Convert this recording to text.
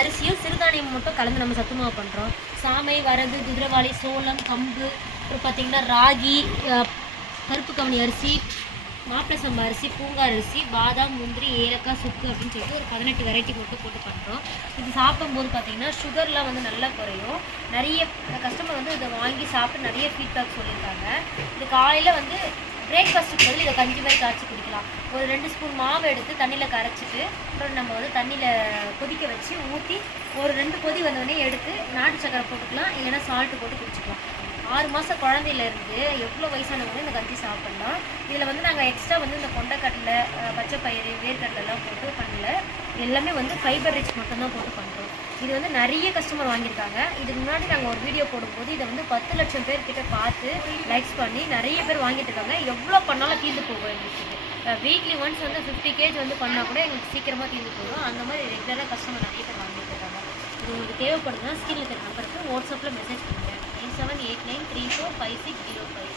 அரிசியும் சிறுதானியம் மட்டும் கலந்து நம்ம சத்து மாவு பண்ணுறோம். சாமை, வரகு, குதிரைவாளி, சோளம், கம்பு, அப்புறம் பார்த்திங்கன்னா ராகி, கருப்பு கவனி அரிசி, மாப்பிளை சம்பா அரிசி, பூங்கார் அரிசி, பாதாம், முந்திரி, ஏலக்காய், சுக்கு அப்படின்னு சொல்லிட்டு ஒரு 18 வெரைட்டி மட்டும் போட்டு பண்ணுறோம். இது சாப்பிடும்போது பார்த்திங்கன்னா சுகர்லாம் வந்து நல்லா குறையும். நிறைய கஸ்டமர் வந்து இதை வாங்கி சாப்பிட்டு நிறைய ஃபீட்பேக் சொல்லியிருக்காங்க. இது காலையில் வந்து பிரேக்ஃபாஸ்ட்டுக்கு பதில் இதை கஞ்சி மாதிரி காய்ச்சி குடிக்கலாம். ஒரு 2 ஸ்பூன் மாவு எடுத்து தண்ணியில் கரைச்சிட்டு அப்புறம் நம்ம வந்து தண்ணியில் கொதிக்க வச்சு ஊற்றி ஒரு 2 கொதி வந்தோடனே எடுத்து நாட்டு சக்கரை போட்டுக்கலாம், இல்லைன்னா சால்ட்டு போட்டு குடிச்சிக்கலாம். 6 மாதம் குழந்தையிலேருந்து எவ்வளோ வயசானவங்க இந்த கஞ்சி சாப்பிட்லாம். இதில் வந்து நாங்கள் எக்ஸ்ட்ரா வந்து இந்த கொண்டைக்கடலை, பச்சை பயிறு, வேர்க்கடலைலாம் போட்டு பண்ணல. எல்லாமே வந்து ஃபைபர் ரிச் மட்டும்தான் போட்டு பண்ணுறோம். இது வந்து நிறைய கஸ்டமர் வாங்கியிருக்காங்க. இதுக்கு முன்னாடி நாங்கள் ஒரு வீடியோ போடும்போது இதை வந்து 10 லட்சம் பேர்கிட்ட பார்த்து லைக்ஸ் பண்ணி நிறைய பேர் வாங்கிட்டு இருக்காங்க. எவ்வளோ பண்ணாலும் தீர்ந்து போகும் எங்களுக்கு. வீக்லி ஒன்ஸ் வந்து 50 kg வந்து பண்ணால் கூட எங்களுக்கு சீக்கிரமாக தீர்ந்து போகும். அந்த மாதிரி ரெகுலராக கஸ்டமர் நிறைய பேர் வாங்கிட்டு இருக்காங்க. இது உங்களுக்கு தேவைப்படுதுன்னா ஸ்கிரீனில் இருக்கிற நம்பருக்கு வாட்ஸ்அப்பில் மெசேஜ் பண்ணுங்கள். 9789345605.